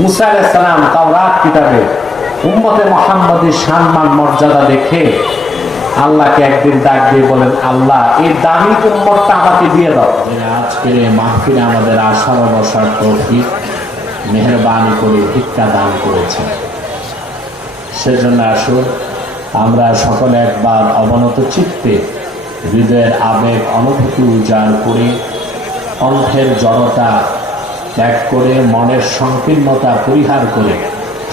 মুসা আলাইহিস সালাম তাওরাত কিতাবে উম্মতে মুহাম্মাদীর সম্মান মর্যাদা দেখে আল্লাহকে একদিন ডাক দিয়ে বলেন, আল্লাহ এই দামি উম্মতটা আমাকে দিয়ে দাও। আজকের এই মাহফিলে আমাদের আসার বসার তৌফিক মেহেরবানি করে ভিক্ষা দান করেছেন। সেজন্য আসুন আমরা সকলে একবার অবনত চিত্তে হৃদয়ের আবেগ অনুভূতি উজাড় করে, কণ্ঠের জড়তা ত্যাগ করে, মনের সংকীর্ণতা পরিহার করে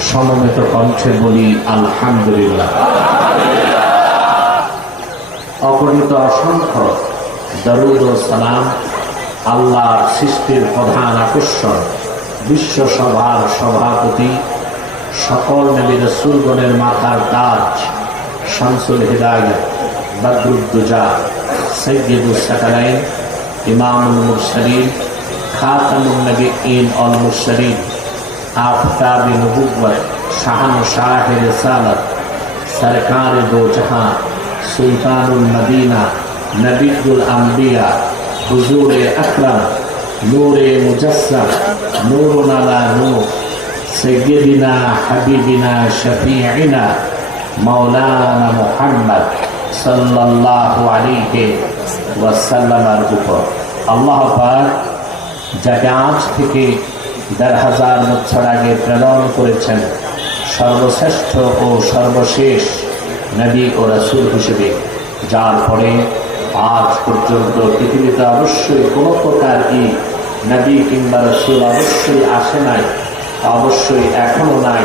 সমবেত কণ্ঠে বলি আলহামদুলিল্লাহ। অগণিত অসংখ্য দরুদ ও সালাম আল্লাহর সৃষ্টির প্রধান আকর্ষণ, বিশ্বসভার সভাপতি, সকল নবী রাসূলগণের মাথার তাজ, শামসুল হিদায়াত, বদরুদ্দুজা, সাইয়্যিদুস সাকালাইন, ইমামুল মুরসালিন, খাতামুন নবিয়্যিন ওয়াল মুরসালিন, আফতাবে নবুওয়াত, শাহনশাহে রিসালাত, সরকারে দো জাহান, সুলতানুল মদিনা, নবিয়ুল আম্বিয়া, হুজুরে আকরাম, নূরে মুজাসসাম, নূরুন আলা নূর, সাইয়্যিদিনা হাবিবিনা শফিঈনা মাওলানা মুহাম্মদ সাল্লাল্লাহু আলাইহি ওয়াসাল্লামের উপর আল্লাহ পাক যাকে আজ থেকে ১,৫০০ বছর আগে প্রেরণ করেছেন সর্বশ্রেষ্ঠ ও সর্বশেষ নবী ও রাসূল হিসেবে, যার পরে আজ পর্যন্ত পৃথিবীতে অবশ্যই কোনো প্রকার নবী কিংবা রাসূল অবশ্যই আসে নাই, অবশ্যই এখনো নাই,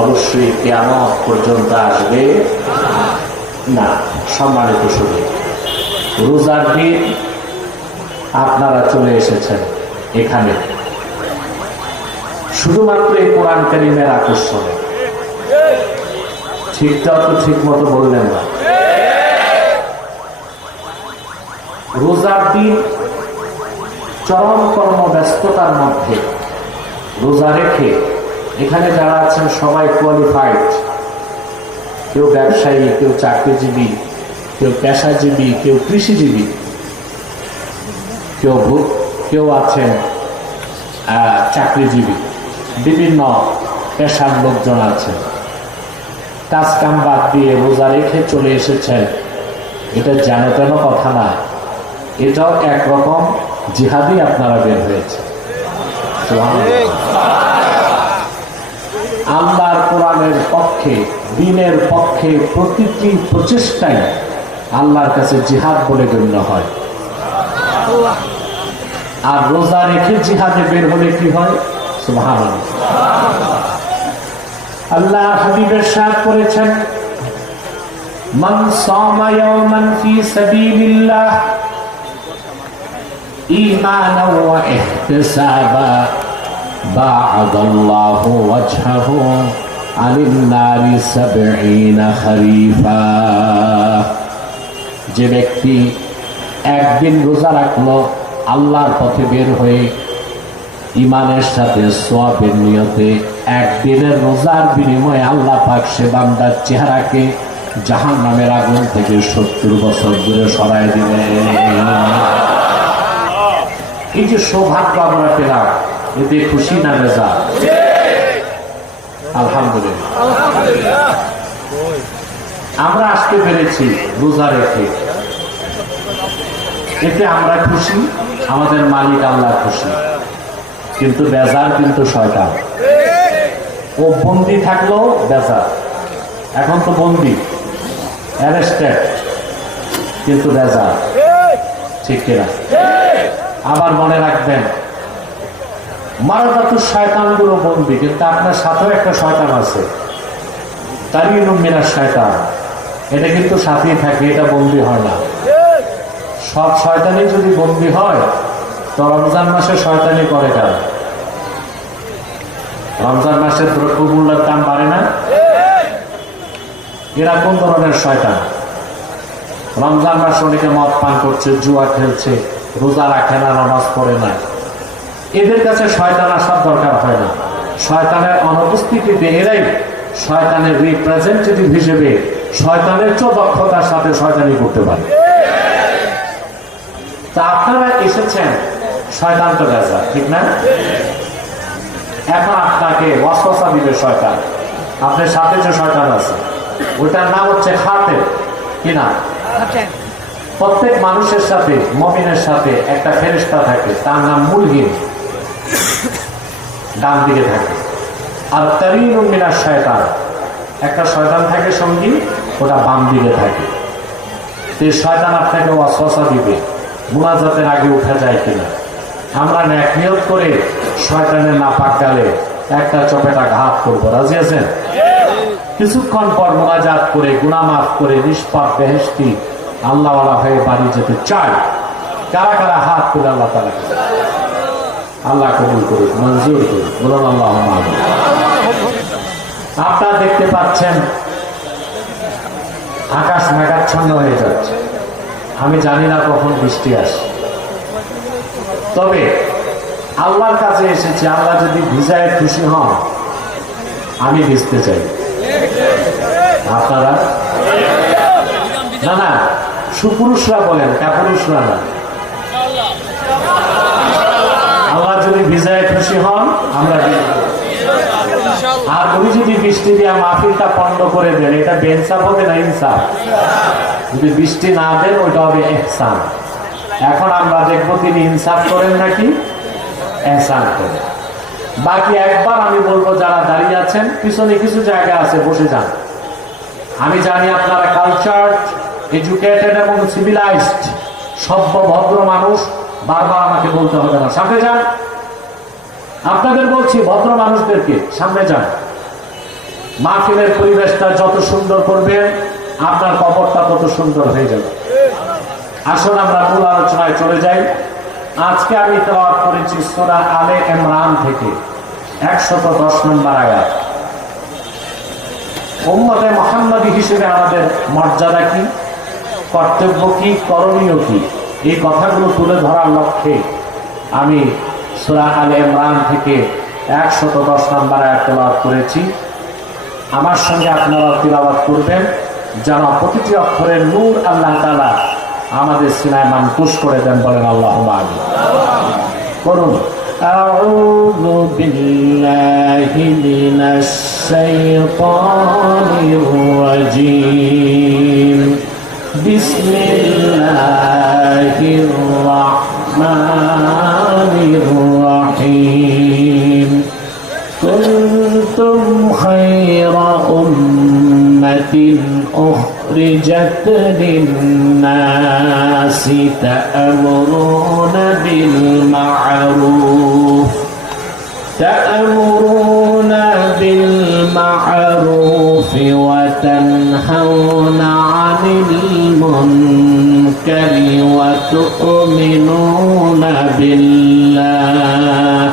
অবশ্যই কিয়ামত পর্যন্ত আসবে না। সম্মানিত শুধু রোজার দিন আপনারা চলে এসেছেন এখানে শুধুমাত্র এই কোরআন কারীমের আকর্ষণে। ঠিকঠাক তো ঠিক মতো বললেন না। রোজার দিন চরম কর্মব্যস্ততার মধ্যে রোজা রেখে এখানে যারা আছেন সবাই কোয়ালিফাইড, কেউ ব্যবসায়ী, কেউ চাকরিজীবী, কেউ পেশাজীবী, কেউ কৃষিজীবী, কেউ আছেন চাকরিজীবী, বিভিন্ন পেশার লোকজন আছেন। কাজ কাম বাদ দিয়ে রোজা রেখে চলে এসেছেন, এটা যেন তেন কথা না, এটাও একরকম জিহাদি আপনারা বের হয়েছে। আল্লাহর কোরআনের পক্ষে, দ্বীনের পক্ষে প্রতিটি প্রচেষ্টাই আল্লাহর কাছে জিহাদ বলে গণ্য হয়। আর রোজা রেখে জিহাদে বের হলে কি হয়? সুবহানাল্লাহ। আল্লাহ হাবিবের সাথ করেছেন, মান সামা ইয়াওমান ফি সাবিলিল্লাহ ঈমানান ওয়া ইহতিসাবা বা'দাল্লাহু ওয়াজহাহু আনিন নারি ৭০ খরিফা। যে ব্যক্তি একদিন রোজা রাখলো আল্লাহর পথে বের হয়ে ইমানের সাথে সওয়াবের নিয়তে, একদিনের রোজার বিনিময়ে আল্লাহ পাক সে বান্দার চেহারাকে জাহান্নামের আগুন থেকে ৭০ বছর দূরে সরায় দিবেন। এই যে সৌভাগ্য আমরা পেলাম, এতে খুশি না বেজা? আলহামদুলিল্লাহ। আমরা আসতে পেরেছি রোজা রেখে, এতে আমরা খুশি, আমাদের মালিক আল্লাহ খুশি। কিন্তু বেজার কিন্তু শয়তান। ও বন্দি থাকলেও বেজার, এখন তো বন্দি, অ্যারেস্টেড, কিন্তু বেজার। ঠিক কিনা? আবার মনে রাখবেন, মারাদাতুর শয়তানগুলো বন্দি, কিন্তু আপনার সাথেও একটা শয়তান আছে, তারিনুম মিনাশ শয়তান। এটা কিন্তু সাথেই থাকে, এটা বন্দি হয় না। সব শয়তানি যদি বন্দি হয় তো রমজান মাসে শয়তানি করে কার? রমজান মাসে দ্রব্যমূল্যের দাম বাড়ে না? এরা কোন ধরনের শয়তান? রমজান মাসে অনেকে মদ পান করছে, জুয়া খেলছে, রোজা রাখে না, নামাজ পড়ে না। এদের কাছে শয়তান আসার দরকার হয় না। শয়তানের অনুপস্থিতিতে এরাই শয়তানের রিপ্রেজেন্টেটিভ হিসেবে শয়তানের দক্ষতার সাথে শয়তানি করতে পারে। তা আপনারা এসেছেন, শয়তান তো বেজা, ঠিক না? এখন আপনাকে ওয়াসওয়াসা দিবে শয়তান। আপনার সাথে যে শয়তান আছে ওটার নাম হচ্ছে খাতের, কি না? প্রত্যেক মানুষের সাথে, মুমিনের সাথে একটা ফেরেশতা থাকে, তার নাম মুলহিম, ডান দিকে থাকে। আর তারিনুম মিনাশ শয়তান, একটা শয়তান থাকে সঙ্গী, ওটা বাম দিকে থাকে। এই শয়তান আপনাকে ওয়াসওয়াসা দিবে মুনাজাতের আগে উঠা যায় কিনা। আমরা নেক নিয়ত করে শয়তানের নাপাক গালে একটা চপেটা ঘাত করবো, রাজি আছেন? কিছুক্ষণ পর মুনাজাত করে গুনাহ মাফ করে নিষ্পাপ বেহেশতি আল্লাহওয়ালা হয়ে বাড়ি যেতে চাই। কারা কারা হাত তুলে আল্লাহ তাআলা আল্লাহ কবুল করুন, মঞ্জুর করুন, বলুন আল্লাহুম্মা আমিন। আপনারা দেখতে পাচ্ছেন আকাশ মেঘাচ্ছন্ন হয়ে যাচ্ছে। আমি জানি না কখন বৃষ্টি আসে, তবে আল্লাহর কাছে এসেছি। আল্লাহ যদি ভিজায় খুশি হন, আমি ভিজতে চাই। আপনারা না না, সুপুরুষরা বলেন, কাপুরুষরা না। আল্লাহ যদি ভিজায় খুশি হন, আমরা আর উনি যদি বৃষ্টি দিয়ে মাহফিলটা পণ্ড করে দেন, এটা বেইনসাফ হবে না ইনসাফ? যদি বৃষ্টি না দেন ওইটা হবে ইহসান। এখন আমরা দেখবো তিনি ইনসাফ করেন নাকি ইহসান করেন। বাকি একবার আমি বলবো, যারা দাঁড়িয়ে আছেন পিছনে কিছু জায়গা আছে, বসে যান। আমি জানি আপনারা কালচার, এডুকেটেড এবং সিভিলাইজড, সভ্য ভদ্র মানুষ। বারবার আমাকে বলতে হবে না, সামনে যান। আপনাদের বলছি, ভদ্র মানুষদেরকে সামনে যান। মাহফিলের পরিবেশটা যত সুন্দর করবেন, আপনার কবরটা তত সুন্দর হয়ে যাবে। আসুন আমরা মূল আলোচনায় চলে যাই। আজকে আমি তেলাওয়াত করেছি সূরা আলে ইমরান থেকে 110 নম্বর আয়াত। উম্মতে মুহাম্মাদী হিসেবে আমাদের মর্যাদা কি, কর্তব্য কি, করণীয় কি, এই কথাগুলো তুলে ধরার লক্ষ্যে আমি সূরা আলে ইমরান থেকে 110 নম্বর আয়াত তেলাওয়াত করেছি। আমার সঙ্গে আপনারা তিলাওয়াত করবেন, যেন প্রতিটি অক্ষরের নূর আল্লাহ তাআলা আমাদের সিনায় মানকুশ করে দেন। বলেন আল্লাহুম্মা আমিন। করুন। আউযু বিল্লাহি মিনাশ শাইতানির রাজীম। বিসমিল্লাহির রাহমানির রাহিম। কুনতুম খায়রা উম্মাতিন উখরিজাত লিন-নাসি তা'মুরুনা বিল মা'রুফ ওয়া তানহাউনা 'আনিল মুনকারি ওয়া তু'মিনুনা বিল্লাহ।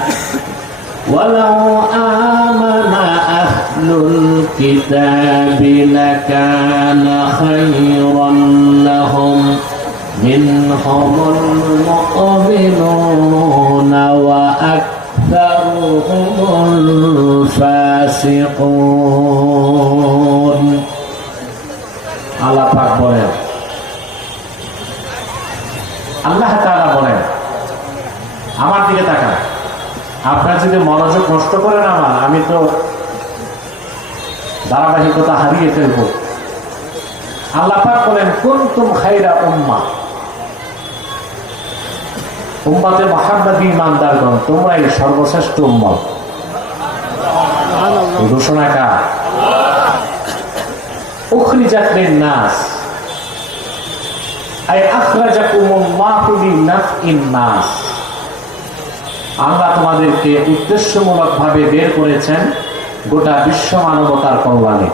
ওয়ালাউ আমানা আহলুল কিতাবি লাকানা খায়রান লাহুম মিনহুমুল মু'মিনুনা ওয়া আকসারুহুমুল ফাসিকুন। আল্লাহ পাক বলেন, আল্লাহ তাআলা বলেন, আমার দিকে তাকান। আপনার যদি মনোযোগ নষ্ট করেন আমি তো ধারাবাহিকতা হারিয়ে ফেলব। আল্লাহ পাক বলেন, কুনতুম খায়রা উম্মাহ, উম্মতে মুহাম্মাদী ইমানদারগণ, তোমরাই সর্বশ্রেষ্ঠ উম্মত। ঘোষণা কার? উখরিজাত লিন-নাস, আই আখরাজাকুমুল্লাহু লিনাফইন নাস। আল্লাহ তোমাদেরকে উদ্দেশ্যমূলক ভাবে বের করেছেন গোটা বিশ্ব মানবতার কল্যাণে।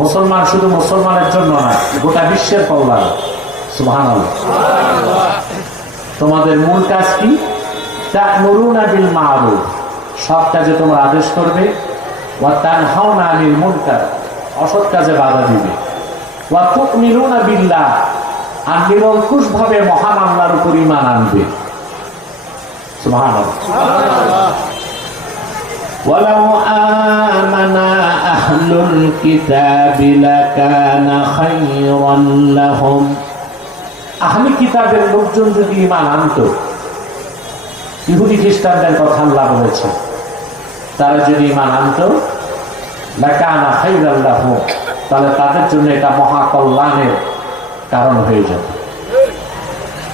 মুসলমান শুধু মুসলমানের জন্য না, গোটা বিশ্বের কল্যাণে। সুবহানাল্লাহ। তোমাদের মূল কাজ কি? তা'মুরুনা বিল মা'রুফ, সৎ কাজে তোমরা আদেশ করবে। ওয়া তানহাউনা আনিল মুনকার, অসৎ কাজে বাধা দিবে। ওয়া তু'মিনুনা বিল্লাহ, আর নিরঙ্কুশ ভাবে মহান আল্লাহর উপর ঈমান আনবে। সুবহানাল্লাহ। ওয়ালাউ আমানা আহলুল কিতাবি লাকানা খায়রান লাহুম, আহলে কিতাবের লোকজন যদি ঈমান আনতো ইহুদি খ্রিস্টানদের কথা আল্লাহ বলেছে, তারা যদি ঈমান আনতো লাকানা খাইরাল লাহুম, তাহলে তাদের জন্য এটা মহা কল্যাণের কারণ হয়ে যেত।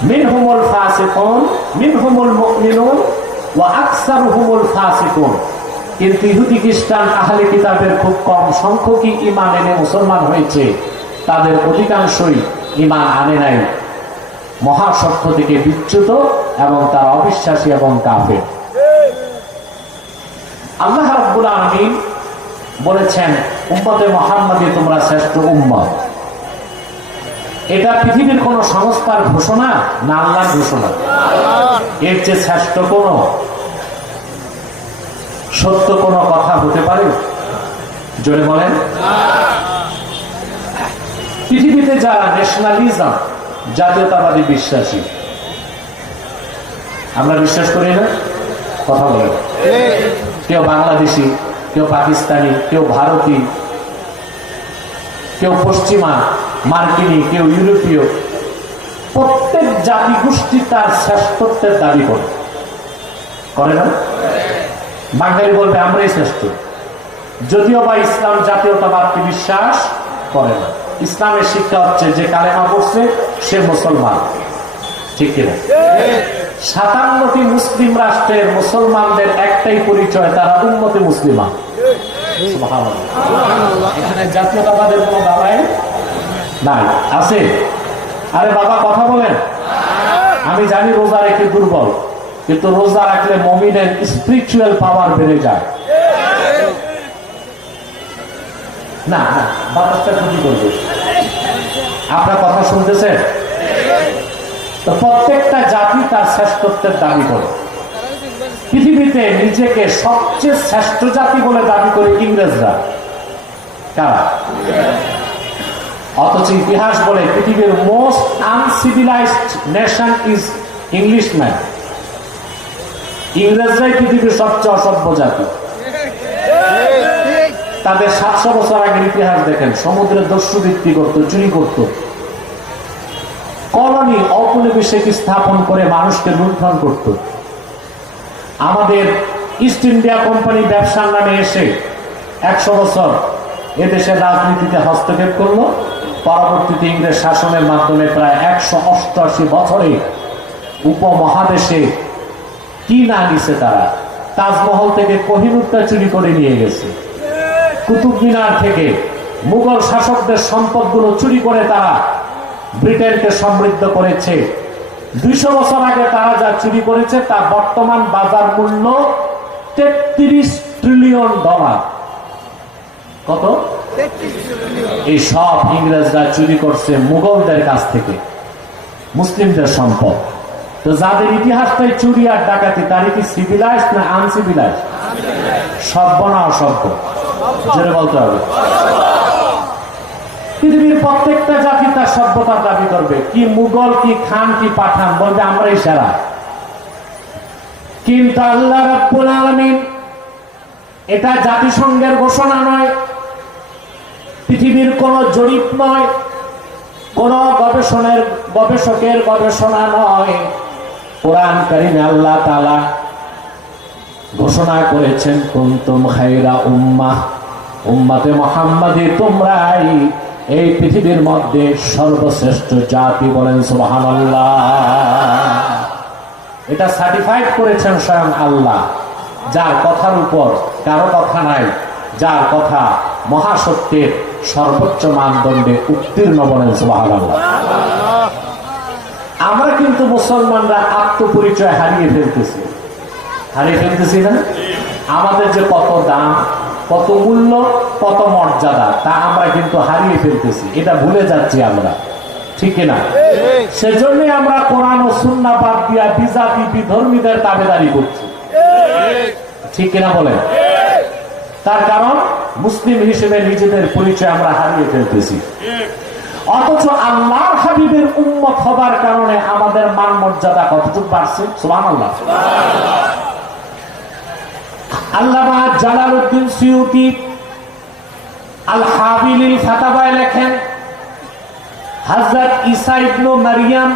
মিনহুমুল ফাসিকুন মিনহুমুল মুমিনুন ওয়া আকসারুহুমুল ফাসিকুন। কিন্তু ইহুদি খ্রিস্টান আহলে কিতাবের খুব কম সংখ্যকই ঈমান এনে মুসলমান হয়েছে, তাদের অধিকাংশই ঈমান আনে নাই, মহাসত্য থেকে বিচ্যুত এবং তারা অবিশ্বাসী এবং কাফের। আল্লাহ রাব্বুল আলামিন বলেছেন উম্মতে মুহাম্মাদী তোমরা শ্রেষ্ঠ উম্মত। এটা পৃথিবীর কোন সংস্থার ঘোষণা না আল্লাহর ঘোষণা? এর চেয়ে শ্রেষ্ঠ কোন সত্য কোন কথা হতে পারে? জোরে বলেন। পৃথিবীতে যারা ন্যাশনালিজম জাতীয়তাবাদী বিশ্বাসী, আমরা বিশ্বাস করি না? কথা বলেন। কেউ বাংলাদেশি, কেউ পাকিস্তানি, কেউ ভারতী, কেউ পশ্চিমা মার্কিনী, কেউ ইউরোপীয়, প্রত্যেক জাতি গোষ্ঠী তার শ্রেষ্ঠত্বের দাবি করে না? বাঙালি বলবে আমরাই শ্রেষ্ঠ, যদিও বা ইসলাম জাতীয়তাবাদকে বিশ্বাস করে না। ইসলামের শিক্ষা হচ্ছে যে কালেমা পড়ছে সে মুসলমান, ঠিক কিনা? 57টি মুসলিম রাষ্ট্রের মুসলমানদের একটাই পরিচয়, তারা উম্মতে মুসলিমা। এখানে জাতীয়তাবাদের কোন দাবাই নাই, আছে? আরে বাবা কথা বলেন। আমি জানি রোজা রেখে দুর্বল, কিন্তু রোজা রাখলে মুমিনের স্পিরিচুয়াল পাওয়ার বেড়ে যায়। না না, বাতাসটা ক্ষতি করবে। আপনার কথা শুনতেছেন? তো প্রত্যেকটা জাতি তার শ্রেষ্ঠত্বের দাবি করে। পৃথিবীতে নিজেকে সবচেয়ে শ্রেষ্ঠ জাতি বলে দাবি করে ইংরেজরা। কারা? অথচ ইতিহাস বলে পৃথিবীর most uncivilised nation is Englishman. ইংরেজরাই পৃথিবীর সবচেয়ে অসভ্য জাতি। তাদের 700 বছর আগের ইতিহাস দেখেন, সমুদ্রের দস্যুবৃত্তি করত, চুরি করত, কলোনি ঔপনিবেশিক স্থাপন করে মানুষকে লুণ্ঠন করত। আমাদের ইস্ট ইন্ডিয়া কোম্পানি ব্যবসার নামে এসে 100 বছর এদেশের রাজনীতিতে হস্তক্ষেপ করলো। পরবর্তীতে ইংরেজ শাসনের মাধ্যমে প্রায় 188 বছরে উপমহাদেশে কি না নিছে তারা। তাজমহল থেকে কোহিনূরটা চুরি করে নিয়ে গেছে, কুতুব মিনার থেকে মুঘল শাসকদের সম্পদগুলো চুরি করে তারা ব্রিটেনকে সমৃদ্ধ করেছে। 200 বছর আগে তারা যা চুরি করেছে তা বর্তমান বাজার মূল্য $33 ট্রিলিয়ন। কত? এই সব ইংরেজরা চুরি করছে মুঘলদের কাছ থেকে মুসলিমদের সম্পদ। তো যাদের ইতিহাসটাই চুরি আর ডাকাতি, তারা কি সিভিলাইজড না আনসিভিলাইজড? সভ্য না অসভ্য? জোরে বলতে হবে। পৃথিবীর প্রত্যেকটা জাতি তার সভ্যতার দাবি করবে, কি মুঘল, কি খান, কি পাঠান, বলবে আমরাই সেরা। কিন্তু আল্লাহ রাব্বুল আলামিন, এটা জাতিসংঘের ঘোষণা নয়, পৃথিবীর কোন জরিপ নয়, কোন গবেষকের গবেষণা নয়। কোরআন কারীমে আল্লাহ তাআলা ঘোষণা করেছেন কুনতুম খায়রা উম্মাহ, উম্মতে মুহাম্মাদী তোমরাই এই পৃথিবীর মধ্যে সর্বশ্রেষ্ঠ জাতি। বলেন সুবহানাল্লাহ। এটা সার্টিফাইড করেছেন স্বয়ং আল্লাহ, যার কথার উপর কারো কথা নাই, যার কথা মহাসত্যের সর্বোচ্চ মানদণ্ডে উত্তীর্ণ। বলেন সুবহানাল্লাহ। আমরা কিন্তু মুসলমানরা আত্মপরিচয় হারিয়ে ফেলতেছি না? আমাদের যে কত দাম, কত মূল্য, কত মর্যাদা, তা আমরা কিন্তু হারিয়ে ফেলতেছি, এটা ভুলে যাচ্ছি আমরা, ঠিক না? সেজন্যই আমরা কোরআন ও সুন্নাহ বাদ দিয়া বিজাতি বিধর্মীদের তাবেদারি করছি, ঠিক কিনা বলেন? তার কারণ মুসলিম হিসেবে নিজেদের পরিচয় আমরা হারিয়ে ফেলতেছি। অথচ আল্লাহর হাবিবের উম্মত হবার কারণে আমাদের মান মর্যাদা কতটুকু বাড়ছে। সুবহানাল্লাহ। আল্লামা জালালউদ্দিন সুয়ুতী আল হাবিলিল ফাতাওয়ায় লেখেন, হযরত ঈসা ইবনে মারইয়াম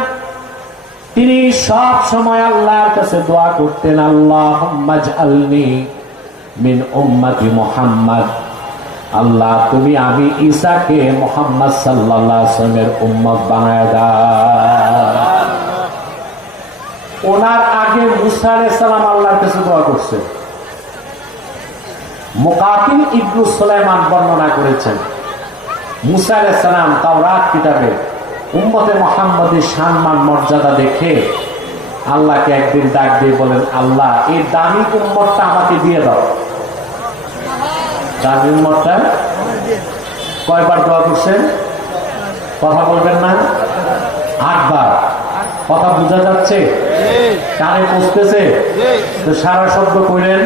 তিনি সব সময় আল্লাহর কাছে দোয়া করতেন, আল্লাহুম্মা জাআলনি মিন উম্মতি মুহাম্মদ, আল্লাহ তুমি আমি ঈসাকে মুহাম্মদ সাল্লাল্লাহু আলাইহি ওয়াসাল্লামের উম্মত বানায় দাও। ওনার আগে মুসা আলাইহিস সালাম আল্লাহর কাছে দোয়া করছেন। মুকাতিল ইবনে সুলাইমান বর্ণনা করেছেন, মুসা আলাইহিস সালাম তাওরাত কিতাবে উম্মতে মুহাম্মদের সম্মান মর্যাদা দেখে আল্লাহকে একদিন ডাক দিয়ে বলেন, আল্লাহ এই দামি উম্মতটা আমাকে দিয়ে দাও। দামি উম্মতটা কয়বার দোয়া করছেন? কথা বলবেন না? 8 বার। কথা বোঝা যাচ্ছে? কানে পৌঁছতেছে? তো সারা শব্দ কইলেন,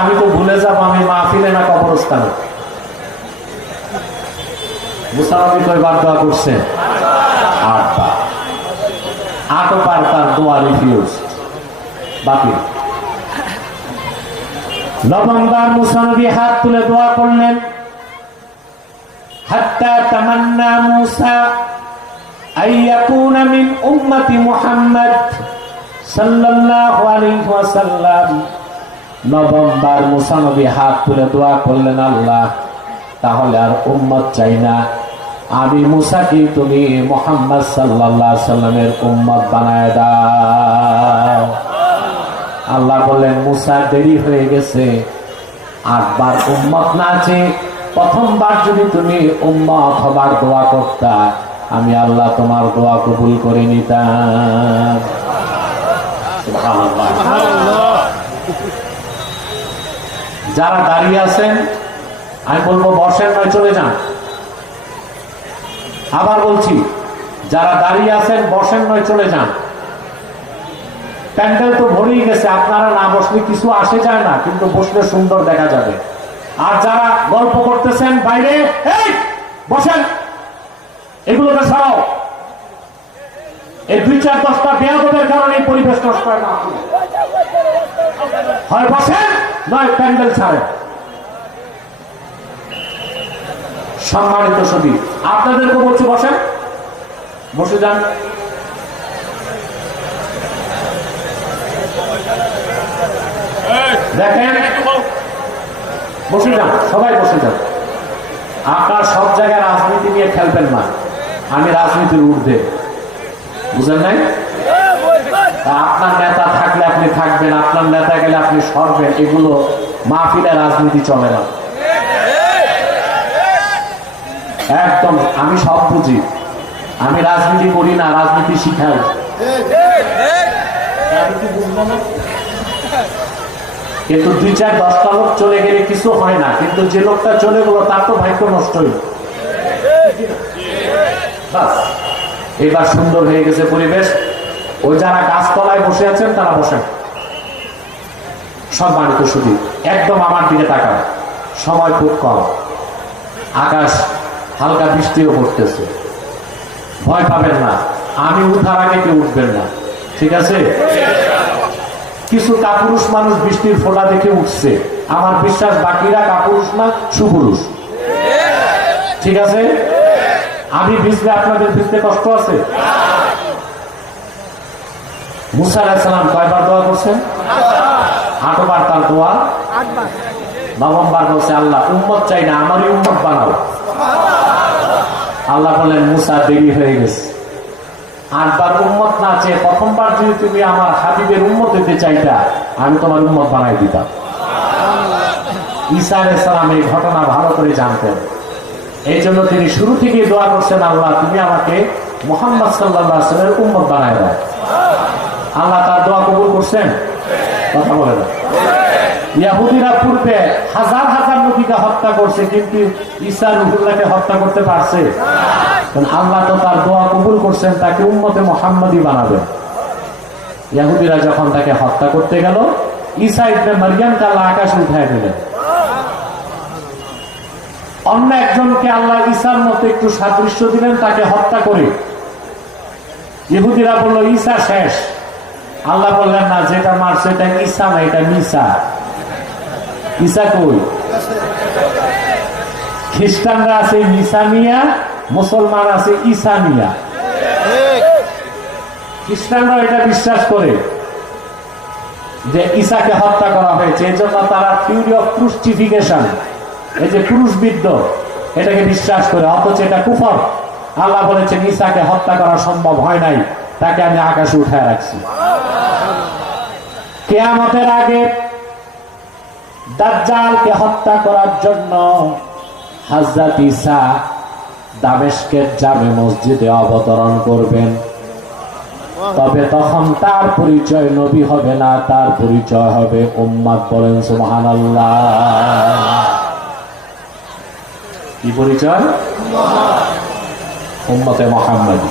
আমি তো ভুলে যাবো আমি মাহফিলে না কবরস্থানে। মুসা নবী কয়বার দোয়া করছেন? 8 বার। 8 বার তার দোয়া রিফিউজ, বাতিল। 9 বার মুসা নবী হাত তুলে দোয়া করলেন, হাত্তা তামান্না মুসা আইয়াকুনা মিন উম্মতি মুহাম্মদ সাল্লাল্লাহু আলাইহি ওয়াসাল্লাম। 9 বার মুসা নবী হাত তুলে দোয়া করলেন, আল্লাহ তাহলে আর উম্মত চাই না, আমি মুসাকে তুমি মুহাম্মদ সাল্লাল্লাহু আলাইহি ওয়াসাল্লামের উম্মত বানায় দাও। আল্লাহ বললেন, মুসা দেরি হয়ে গেছে, 8 বার উম্মত না আছে, প্রথমবার যদি তুমি উম্মত হবার দোয়া করতা, আমি আল্লাহ তোমার দোয়া কবুল করে নিতাম। সুবহানাল্লাহ। যারা দাঁড়িয়ে আছেন আমি বলবো বসেন নয় চলে যান। আবার বলছি, যারা দাঁড়িয়ে আছেন বসেন নয় চলে যান। প্যান্ডেল তো ভরেই গেছে, আপনারা না বসলে কিছু আসে যায় না, কিন্তু বসলে সুন্দর দেখা যাবে। আর যারা গল্প করতেছেন বাইরে, এই বসেন, এগুলোকে সরাও। এই 2-4-10টা বেয়াদবের কারণে পরিবেশ নষ্ট হয় না। হয় বসেন নয় প্যান্ডেল ছাড়েন। সম্মানিত সবই আপনাদেরকে বলছি, বসেন, বসে যান। দেখেন, বসে যান, সবাই বসে যান। আপনার সব জায়গায় রাজনীতি নিয়ে খেলবেন না, আমি রাজনীতির ঊর্ধ্বে, বুঝেন নাই? আপনার নেতা থাকলে আপনি থাকবেন, আপনার নেতা গেলে আপনি সরবেন, এগুলো মাহফিলে রাজনীতি চলে না। একদম, আমি সব বুঝি, আমি রাজনীতি করি না, রাজনীতি শিখাই। কিন্তু 2-4-10টা লোক চলে গেলে কিছু হয় না, কিন্তু যে লোকটা চলে গেল তার তো ভাগ্য নষ্ট হইল। এবার সুন্দর হয়ে গেছে পরিবেশ। ওই যারা গাছতলায় বসে আছেন তারা বসেন। সম্মানিত শুধু একদম আমার দিকে তাকান, সময় খুব কম, আকাশ হালকা বৃষ্টিও পড়তেছে, ভয় পাবেন না, আমি উঠার আগে কেউ উঠবেন না, ঠিক আছে? কিছু কাপুরুষ মানুষ বৃষ্টির ফোঁটা দেখে উঠছে, আমার বিশ্বাস বাকিরা কাপুরুষ না, সুপুরুষ, ঠিক আছে? আমি ভিজলে আপনাদের ভিজতে কষ্ট আছে? মুসা আলাইহিস সালাম কয়বার দোয়া করছেন? 8 বার তার দোয়া। 9 বার বলছে, আল্লাহ উম্মত চাই না, আমারই উম্মত বানাও। আল্লাহ বলেন, মুসা দেরি হয়ে গেছে, 8 বার উম্মত না চেয়ে প্রথমবার যদি তুমি আমার হাবিবের উম্মত হতে চাইতা, আমি তোমার উম্মত বানাই দিতাম। ঈসা আলাইহিস সালাম এই ঘটনা ভালো করে জানতেন, এই জন্য তিনি শুরু থেকে দোয়া করছেন, আল্লাহ তুমি আমাকে মুহাম্মদ সাল্লাল্লাহু আলাইহি ওয়াসাল্লামের উম্মত বানায় দাও। আল্লাহ তার দোয়া কবুল করছেন? কথা বলে না। ইহুদিরা পূর্বে হাজার হাজার নবীকে হত্যা করছে, কিন্তু ঈসা রূহুল্লাহকে হত্যা করতে পারছে? আল্লাহ তো তার দোয়া কবুল করছেন, তাকে উম্মতে মুহাম্মদী বানাবেন। ইহুদিরা যখন তাকে হত্যা করতে গেল, ঈসা ইবনে মারইয়ামকে আল্লাহ আকাশে উঠায় দিলেন। অন্য একজনকে আল্লাহ ঈসার মতো একটু সাদৃশ্য দিলেন, তাকে হত্যা করে। ইহুদিরা বলল ঈসা শেষ। আল্লাহ বললেন, না, যেটা মারছে এটা ঈসা না, এটা মিসা। ঈসা কই? খ্রিস্টানরা আছে মিসানিয়া, মুসলমান আছে ঈসানিয়া। খ্রিস্টানরা এটা বিশ্বাস করে যে ঈসাকে হত্যা করা হয়েছে, এই জন্য তারা থিওরি অফ ক্রুসিফিকেশন, এই যে ক্রুশবিদ্ধ, এটাকে বিশ্বাস করে, অথচ এটা কুফর। আল্লাহ বলেছেন ঈসাকে হত্যা করা সম্ভব হয় নাই, তাকে আমি আকাশে উঠায় রাখছি। কিয়ামতের আগে দাজ্জালকে হত্যা করার জন্য হযরত ঈসা দামেস্কের জামে মসজিদে অবতরণ করবেন। তবে তখন তার পরিচয় নবী হবে না, তার পরিচয় হবে উম্মত। বলেন সুবহানাল্লাহ। কি পরিচয়? উম্মতে মুহাম্মাদী।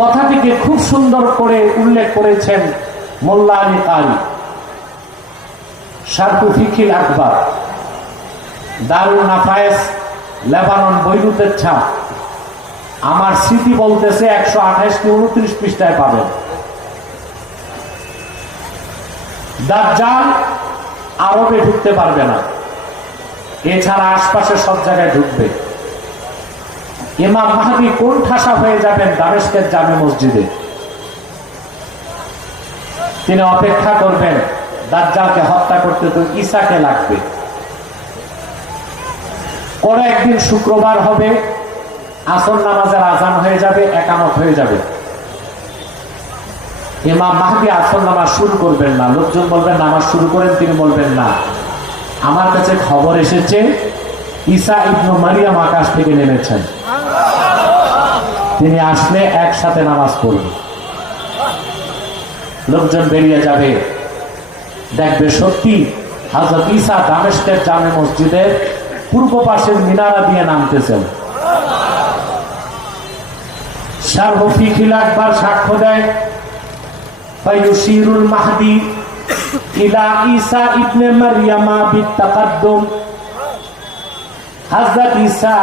কথাটিকে খুব সুন্দর করে উল্লেখ করেছেন মোল্লা আলী কারি, শারহু ফিকিল আকবার, দারুল নাফায়েস, লেবানন, বৈরুতের ছাপ। আমার স্মৃতি বলতেছে 128-29 পৃষ্ঠায় পাবেন। দাজ্জাল আরবে ঢুকতে পারবে না, এছাড়া আশপাশে সব জায়গায় ঢুকবে। ইমাম মাহদী কোন ঠাসা হয়ে যাবেন দামেস্কের জামে মসজিদে, তিনি অপেক্ষা করবেন। দাজ্জালকে হত্যা করতে তো ঈসাকে লাগবে। পরে একদিন শুক্রবার হবে, আসর নামাজের আজান হয়ে যাবে, একামত হয়ে যাবে। ইমাম মাহদী আসর নামাজ শুরু করবেন না। লোকজন বলবেন নামাজ শুরু করেন, তিনি বলবেন না, আমার কাছে খবর এসেছে ঈসা ইবনে মারিয়াম আকাশ থেকে নেমেছেন, তিনি আসলে একসাথে নামাজ পড়বে। লোকজন বেরিয়ে যাবে, দেখবে সত্যি হযরত ঈসা দামেস্কের জামে মসজিদের পূর্ব পাশের মিনারা দিয়ে নামতেছেন। শারহু ফিকিল আকবার সাক্ষ্য দেয়, ফায়ুশিরুল মাহদী ইলা ঈসা ইবনে মারইয়ামা বিতাকাদ্দুম। হযরত ঈসা,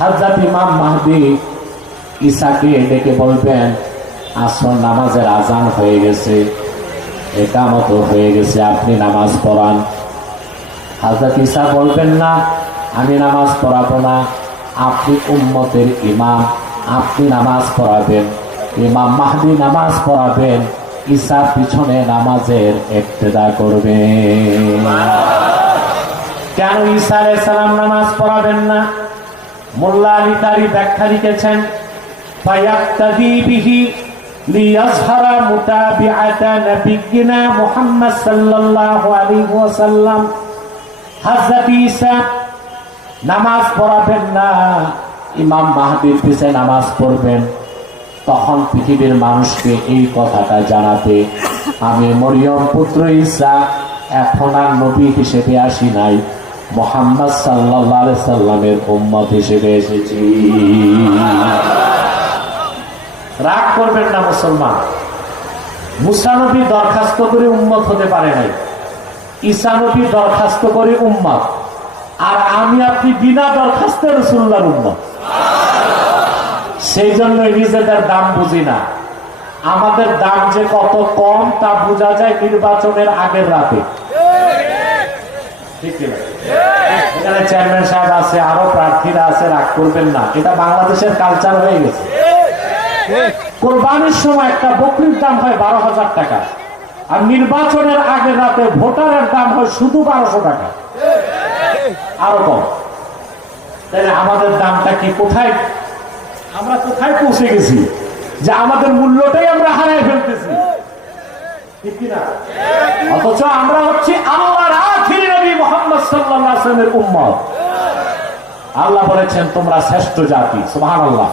হযরত ইমাম মাহদী ঈসাকে ডেকে বলবেন, আসর নামাজের আজান হয়ে গেছে, একামত হয়ে গেছে, আপনি নামাজ পড়ান। হযরত ঈসা বলবেন না, আমি নামাজ পড়াবো না, আপনি উম্মতের ইমাম, আপনি নামাজ পড়াবেন। ইমাম মাহদী নামাজ পড়াবেন, ঈসার পিছনে নামাজের ইক্তেদা করবেন। কেন ঈসা আলাইহিস সালাম নামাজ পড়াবেন না? মোল্লা আলী কারি ব্যাখ্যা লিখেছেন, ফায়াক্তাদি বিহি লিয়াজহারা মুতাবিআতা নবিয়িনা মুহাম্মদ সাল্লাল্লাহু আলাইহি ওয়াসাল্লাম। হযরত ঈসা নামাজ পড়াবেন না, ইমাম মাহদীর পিছনে নামাজ পড়বেন। তখন পৃথিবীর মানুষকে এই কথাটা জানাতে, আমি মরিয়ম পুত্র ঈসা এখন আর নবী হিসেবে আসি নাই, মুহাম্মদ সাল্লাল্লাহু আলাইহি সাল্লামের উম্মত হিসেবে এসেছি। রাগ করবেন না মুসলমান, মুসা নবী দরখাস্ত করে উম্মত হতে পারে নাই, ঈসা নবী দরখাস্ত করে উম্মত, আর আমি আপনি বিনা দরখাস্তে রাসূলুল্লাহর উম্মত। সেই জন্য নিজেদের দাম বুঝি না। আমাদের দাম যে কত কম তা বোঝা যায় নির্বাচনের আগের রাতে। এখানে চেয়ারম্যান সাহেব আছে, আরো প্রার্থীরা আছে, রাগ করবেন না, এটা বাংলাদেশের কালচার হয়ে গেছে। কোরবানির সময় একটা বকরির দাম হয় 12,000 টাকা, আর নির্বাচনের আগের রাতে ভোটারের দাম হয় শুধু 1200 টাকা, আরো কম। তাহলে আমাদের দামটা কি, কোথায় আমরা কোথায় পৌঁছে গেছি যে আমাদের মূল্যটাই আমরা হারাই ফেলতেছি, ঠিক কিনা? অথচ আমরা হচ্ছি আল্লাহর আখির নবী মুহাম্মদ সাল্লাল্লাহু আলাইহি ওয়াসাল্লামের উম্মত। আল্লাহ বলেছেন তোমরা শ্রেষ্ঠ জাতি, সুবহানাল্লাহ।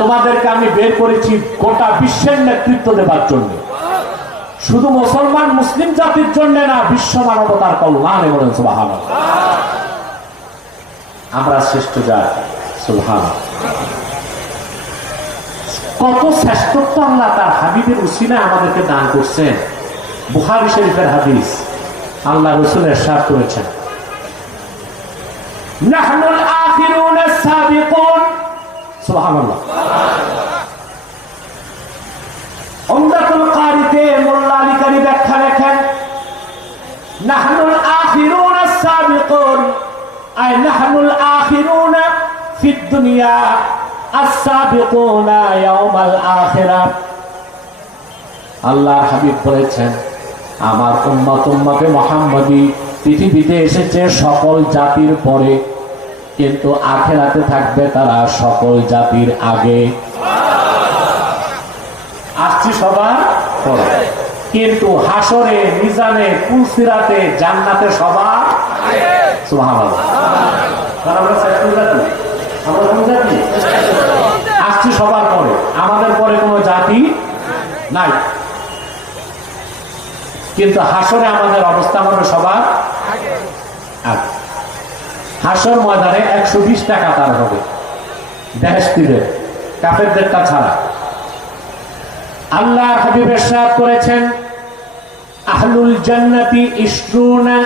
তোমাদেরকে আমি বের করেছি গোটা বিশ্বের নেতৃত্ব দেবার জন্য, শুধু মুসলমান মুসলিম জাতির জন্য না, বিশ্ব মানবতার কল্যাণে। বলেন সুবহানাল্লাহ। আমরা শ্রেষ্ঠ জাতি, সুবহানাল্লাহ। কত শ্রেষ্ঠত্ব আল্লাহ তার হাবিবের উসিলায় আমাদেরকে দান করছেন। বুখারী শরীফের হাদিস, আল্লাহ রাসূল ইরশাদ করেছেন, নাহনুল আখিরুন আস-সাবিকুন। সুবহানাল্লাহ। উমদাতুল কারিতে মোল্লা আলী কারি ব্যাখ্যা লেখেন, নাহনুল আখিরুন আস-সাবিকুন, আই নাহনুল আখিরুন ফিদ দুনিয়া আস-সাবিকুনা ইয়াউমাল আখিরাহ। আল্লাহর হাবিব বলেছেন, আমার উম্মতে মুহাম্মাদি পৃথিবীতে এসেছে সকল জাতির পরে, কিন্তু আখিরাতে থাকবে তারা সকল জাতির আগে। আসছি সবার পরে, কিন্তু হাসরে, মিজানে, পুলসিরাতে, জান্নাতে সবার আগে। সুবহানাল্লাহ। কারণ আমরা শ্রেষ্ঠ জাতি, আমরা কোন জাতি? আসছি সবার পরে, আমাদের পরে কোনো জাতি নাই, কিন্তু হাসরে আমাদের অবস্থা হবে সবার আগে। হাসর ময়দানে 120 টাকা তার হবে, বেহেশতীদের, কাফেরদেরটা ছাড়া। আল্লাহর হাবিব ইরশাদ করেছেন, আহলুল জান্নাতি ইশরুনা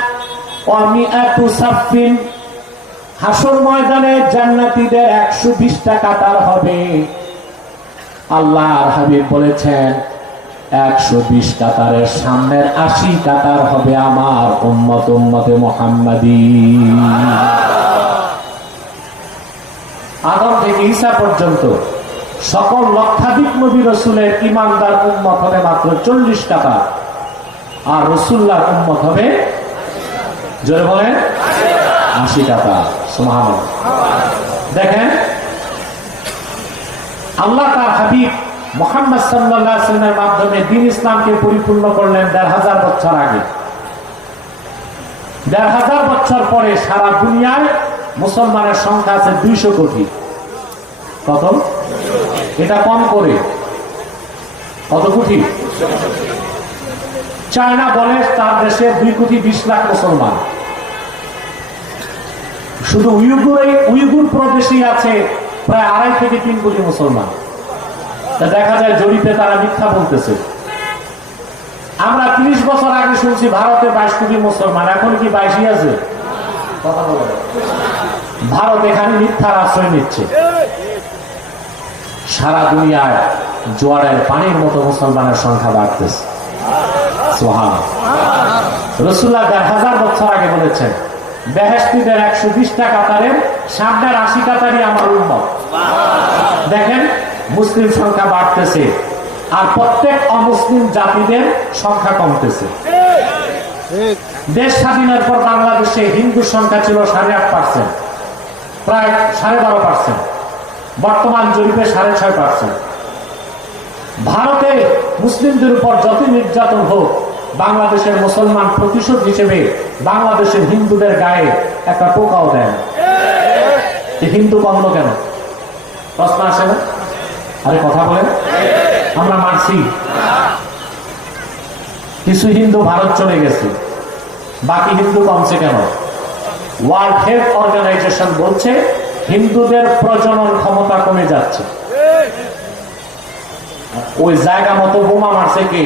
ওয়া মিআতু সাফিন। হাসর ময়দানে জান্নাতীদের 120 টাকা তার হবে। আল্লাহর হাবিব বলেছেন, 120 কাতারের সামনের 80 কাতার হবে আমার উম্মতে মুহাম্মাদি। আদম থেকে ঈসা পর্যন্ত সকল লক্ষাধিক নবী রাসূলের ঈমানদার উম্মত হবে মাত্র 40 কাতার, আর রাসূলুল্লাহর উম্মত হবে, জোরে বলেন, 80 কাতার। সুবহানাল্লাহ। দেখেন, আল্লাহ তার হাবিব মুহাম্মদ সাল্লাল্লাহু আলাইহি ওয়াসাল্লামের মাধ্যমে দ্বীন ইসলামকে পরিপূর্ণ করলেন 1500 বছর আগে। 1500 বছর পরে সারা দুনিয়ায় মুসলমানের সংখ্যা আছে 200 কোটি। কত? এটা কম করে কত কোটি? চায়না বলে তার দেশে 2 কোটি 20 লাখ মুসলমান। শুধু উইগুর প্রদেশেই আছে প্রায় 2.5 থেকে 3 কোটি মুসলমান। দেখা যায় জরিপে তারা মিথ্যা বলতেছে। আমরা 30 বছর আগে শুনছি ভারতে 22 কোটি মুসলমান, এখন কি 22ই আছে? কথা বলে ভারত এখানে মিথ্যার আশ্রয় নিচ্ছে। সারা দুনিয়ায় জোয়ারের পানির মতো মুসলমানের সংখ্যা বাড়তেছে। সুবহানাল্লাহ। রাসূলুল্লাহ 1000 বছর আগে বলেছেন, বেহেশতীদের 120 কাতারের সামনের 80 কাতারই আমার উম্মত। দেখেন, মুসলিম সংখ্যা বাড়তেছে আর প্রত্যেক অমুসলিম জাতিদের সংখ্যা কমতেছে। দেশ স্বাধীনের পর বাংলাদেশে হিন্দুর সংখ্যা ছিল 8.5%, প্রায় 12.5%, বর্তমান জরিপে 6.5%। ভারতে মুসলিমদের উপর যত নির্যাতন হোক, বাংলাদেশের মুসলমান প্রতিশোধ হিসেবে বাংলাদেশের হিন্দুদের গায়ে একটা টোকাও দেন। হিন্দু কমলো কেন? প্রশ্ন আসে না? আরে কথা বলেন, আমরা মারছি? কিছু হিন্দু ভারত চলে গেছে, বাকি হিন্দু কমছে কেন? ওয়ার্ল্ড হেলথ অর্গানাইজেশন বলছে হিন্দুদের প্রজনন ক্ষমতা কমে যাচ্ছে। ওই জায়গা মতো বোমা মারছে কে?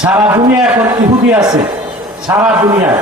সারা দুনিয়া এখন ইহুদি আছে, সারা দুনিয়ায়